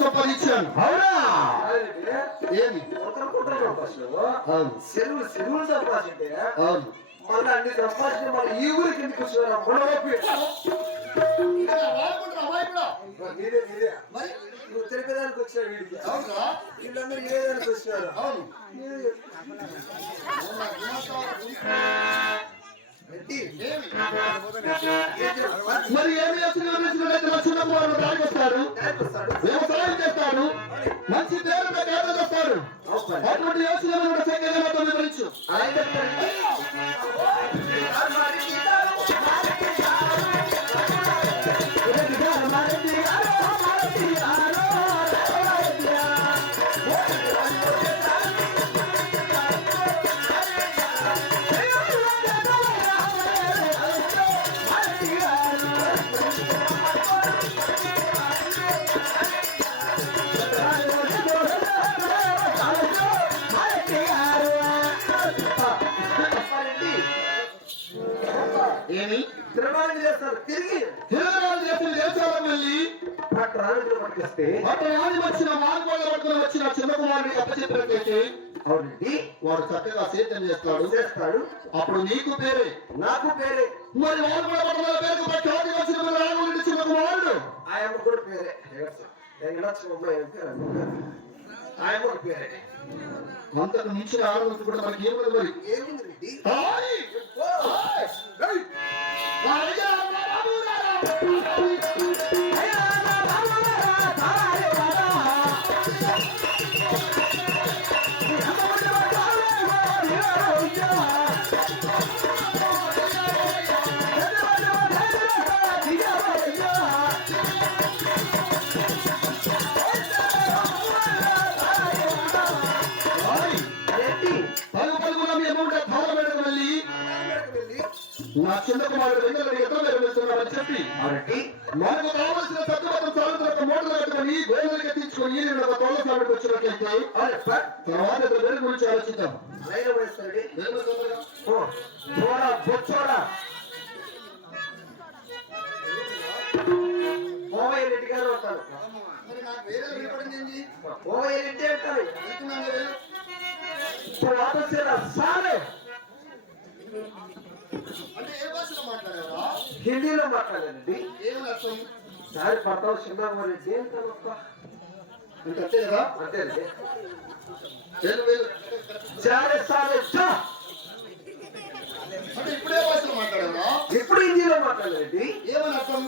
సంపాదించాను. అవునా? ఏమి చెరువులు సంపాదించే అవును. మళ్ళీ అన్ని సంపాదించిన మన ఈ ఊరికి ఎందుకు వచ్చినారా మరి నువ్వు తెలిపేదానికి వచ్చిన వీడికి వీళ్ళందరూ ఏదానికి వచ్చినారు. అవును. మరి ఏమి చిన్నవారు వస్తారు, వ్యవసాయం చేస్తారు, మంచి పేరు చేస్తారు. అటువంటి యోచనలు కూడా చక్కగా వివరించు. ఏమి తిరణాలు చేస్తారు, తిరిగి తిరణాలు చేసి దేశాలకు వెళ్ళి పట్టణానికి పట్టుకొస్తే పట్టణానికి వచ్చిన మార్గోళ్ళ పట్టుకుని వచ్చిన చిన్న కుమారుడికి అప్పచెప్పినట్లయితే అవునండి వాడు చక్కగా సేద్యం చేస్తాడు. అప్పుడు నీకు పేరే నాకు పేరే. మరి మార్గోళ్ళ పట్టణాల పేరుకు పట్టి వచ్చిన రాఘవుడి చిన్న కుమారుడు ఆయన కూడా పేరే. ఆయన కూడా పేరే. అంతకు మించిన ఆడవచ్చు కూడా మనకి ఏముంది మరి ఏముంది నా చిన్న కుమారుడు వెంకట ఎక్కడ నిర్మిస్తున్నామని చెప్పి మనకు కావలసిన సత్యవతం సాయంత్రం మోటార్లు కట్టుకొని గోడలు ఎత్తించుకొని తోళ్ళ సాగుడికి వచ్చినట్లయితే తర్వాత పేరు గురించి ఆలోచిద్దాం. ఓవయ్య రెడ్డి గారు అంటారు. ఓవయ్య రెడ్డి అంటారు. హిందీలో మాట్లాడానండి. సారి పడతావు చిన్న రెడ్డి అంతే కదా? అంతే. ఇప్పుడే భాషలో మాట్లాడారా? ఇప్పుడు హిందీలో మాట్లాడాలండి. ఏమని అర్థం?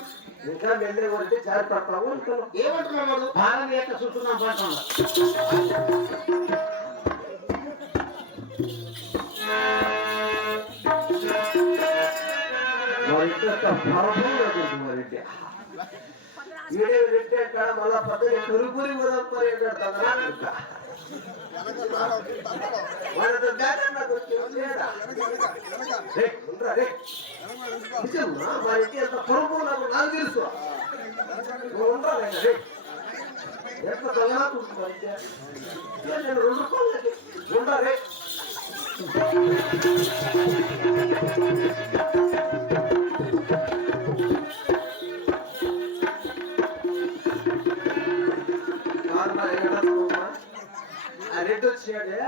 ఇంకా వెళ్ళే కొడితే జారి పడతావు అంటారు. ఏమంటున్నాడు? బాగా ఎక్క చూస్తున్నాం పడుతున్నా. రెడ్డి అంటాడు. మళ్ళా పద్ధతి కరుపురి మరి మా ఇంటి ఎంత పొరుగు నాకు తెలుసు. నువ్వు ఉండాలి ఎంత తొలగాకుంటున్నా నేను 2 రూపాయలు ఉండాలి. రెడ్డి వచ్చాడే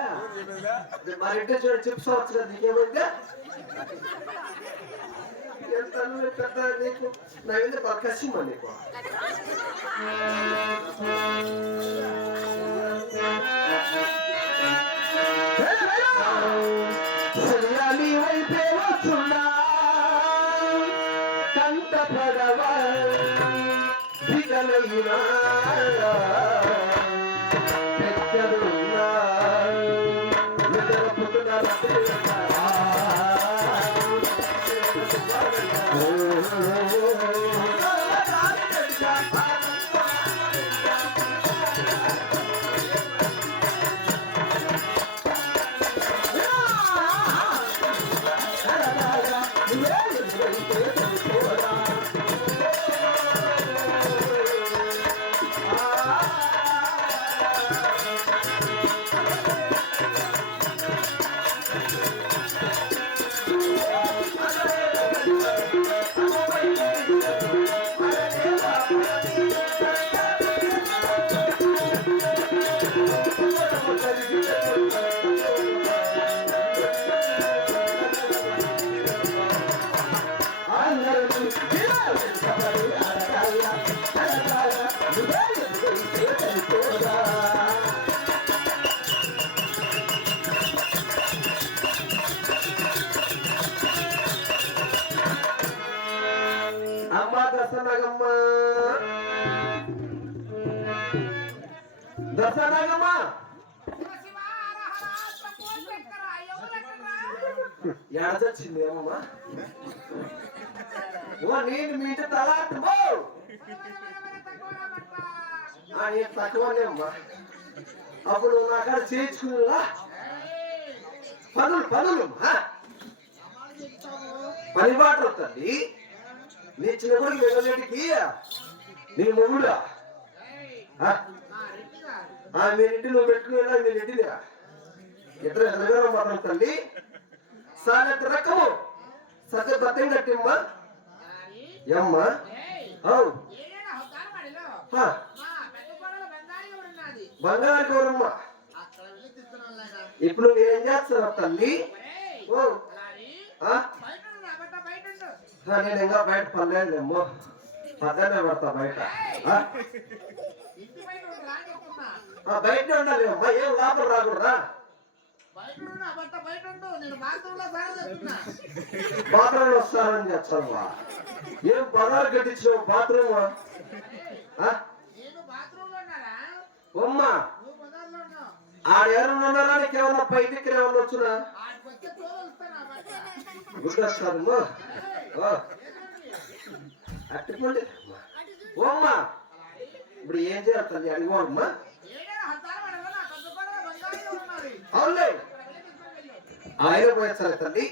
మా రెడ్డి వచ్చాడు. చిప్స్ వచ్చు కదా, నీకేమైందా? ఎంత పెద్ద నీకు నా మీద బాగా కసిమా నీకు. వైపే వస్తున్నా కంట పడవా దిగలైనా పెద్దలున్నా నిద్ర పుట్టుదల దర్శనగమ్మ దర్శనగమ్మ ఎడచొచ్చింది ఏమమ్మా ఓ నేను మీ ఇంటి తలాటమో నేను తక్కువనే అమ్మా అప్పుడు నా కాడ చేయించుకున్నా పనులు పని బాట అవుతుంది నీ చిన్న కొడుకు వెళ్ళలేటికి నీ మొగుడా మీరింటి నువ్వు పెట్టుకునేలా వీళ్ళింటిలే ఇద్దరు ఎదురుగా మాత్రం తల్లి సాయంత్ర రకము సత్య బతం కట్టిమ్మా ఏమ్మా బంగారు గౌరమ్మ ఇప్పుడు నువ్వు ఏం చేస్తావు తల్లి నేను ఇంకా బయట పర్లేదేమో పద్దనే పడతా బయట బయట ఉండాలి అమ్మా ఏం లాభం రాకూడదా బాత్రూంలో వస్తానని చెప్తావా ఏం పదాలు కట్టించావు బాత్రూమ్ అమ్మా ఆడెవరున్నారా నీకు ఏమన్నా బయటికి ఏమన్నా వచ్చునా గుర్తొస్తానమ్మా అట్టుకోండి ఓమ్మా ఇప్పుడు ఏం చేయాలి తల్లి అడిగోమ్మా అవునులే ఆయన పోయేస్తారు తల్లి